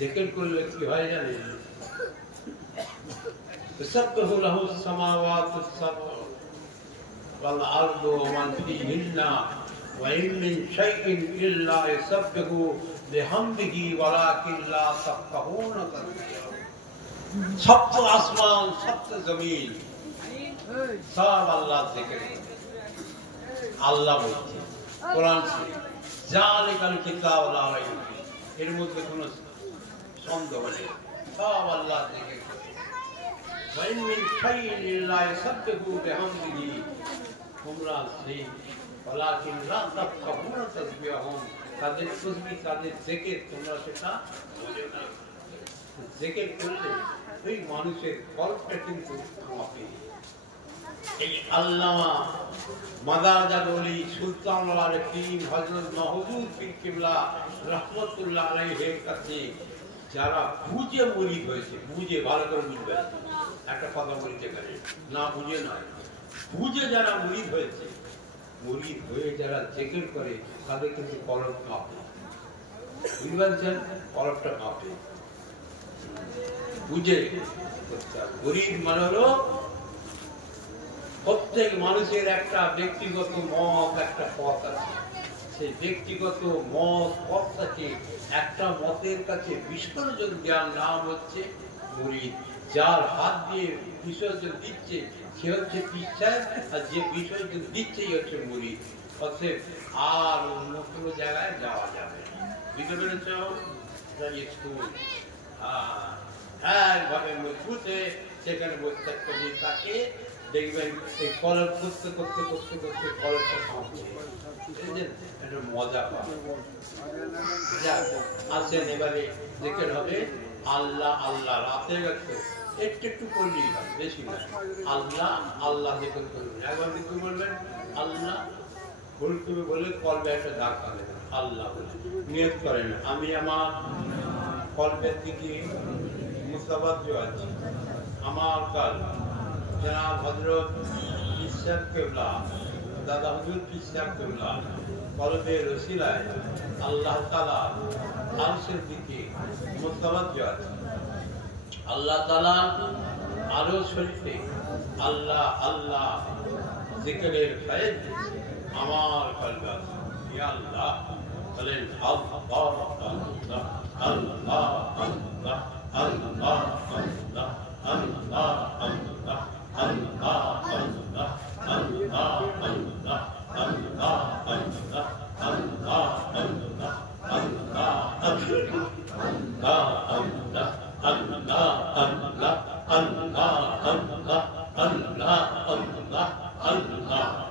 जिक्र করলে কি হয় জানেন تسبح له السماوات السبع والأرض ومن فيهن وإن من شيء إلا يسبح بحمده ولكن لا تفقهون تسبيحهم سبت आसमान सप्त जमीन सब अल्लाह जिक्र अल्लाह বলছে কোরআন শরীফ জালিকাল কিতাব লা রাইব ফীহ এর মধ্যে কোনো সন্দেহ নেই সব আল্লাহ জিকির وإن من شيء إلا يسبح بحمده তোমরা সেই ولكن لا تفقهون تسبيحهم তাদের তসবিহ তাদের জিকির তোমরা সেটা বোঝো না জিকির করলে ওই মানুষের কল্পটা কিন্তু আমাকে এই আল্লামা মাদারজাদ ওলি সুলতান আল-ফিম হযরত মাহমুদ পীর কিবলা রাহমাতুল্লাহ আলাইহির কাছে যারা বুঝে মুরিদ হয়েছে বুঝে ভালো করে বুঝবেন একটা কথা বলতে পারে না বুঝে নয় বুঝে যারা মুরিদ হয়েছে মুরিদ হয়ে যারা জিকির করে তাদের কিন্তু কলব কাঁপে বুঝবেন কলবটা কাঁপে বুঝে মুরিদ মানে হলো প্রত্যেক মানুষের একটা ব্যক্তিগত মত একটা পথ আছে সেই ব্যক্তিগত মত পথ থেকে একটা মতের কাছে বিসর্জন জ্ঞান নাম হচ্ছে মুরিদ যার হাত দিয়ে বিসর্জন দিচ্ছে সে হচ্ছে পিচ্ছায় আর যে বিসর্জন দিচ্ছেই হচ্ছে মুরিদ অতএব আর অন্য কোনো জায়গায় যাওয়া যাবে বুঝতে পেরেছ স্কুল একভাবে মজবুত হয়ে সেখানে বসে থাকতে হবে তাকে দেখবেন এই কলব করতে করতে করতে করতে কলবটা কাঁপছে একটা মজা পাবে আসেন এবারে জিকির হবে আল্লাহ আল্লাহ রাতে গেছে একটু একটু করলেই হবে বেশি না আল্লাহ আল্লাহ জিকির করবেন একবার জিকির বলবেন আল্লাহ ভুল করে বলে কলবে একটা দাগ কাঁদে আল্লাহ বলে নিয়ত করেন আমি আমার কলবের দিকে মুস্তাবাদ আছি আমার কাল जनाब हजरत इस्साक किबला दादा हुजूर इस्साक किबला कलबे रसीलाय अल्लाह ताला आरशेर दिके मुतवज्जह আছে আল্লাহ তাআলা আরশ শরীফে আল্লাহ আল্লাহ জিকিরের ফায়েদ আমার কলবে আছে ইয়া আল্লাহ বলেন আল্লাহ আল্লাহ আল্লাহ আল্লাহ আল্লাহ আল্লাহ আল্লাহ আল্লাহ Allah Allah Allah Allah Allah Allah Allah Allah Allah Allah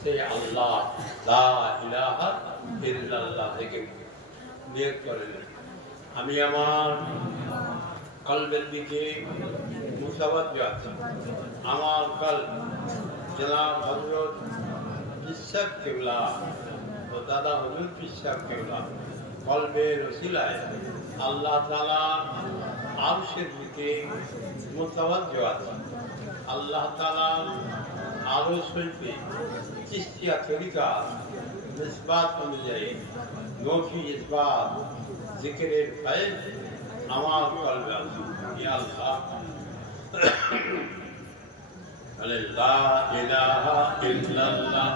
সে আল্লাহ লা ইলাহা ইল্লাল্লাহ থেকে নিয়ত করেন আমি আমার কলবের দিকে মুতাওয়াজ্জহ আছি আমার কলব জনাব হযরত ইসহাক কিবলা ও দাদা হুজুর ইসহাক কিবলা কলবের ওসিলায় আল্লাহ তাআলা আরশের দিকে মুতাওয়াজ্জহ আছে আল্লাহ তাআলা আরশ হইতে চিশতিয়া তরিকা নিসবাত অনুযায়ী নফি ইসবাত জিকিরের ফায়েজ আমার কলবে আছে ইয়া আল্লাহ লা ইলাহা ইল্লাল্লাহ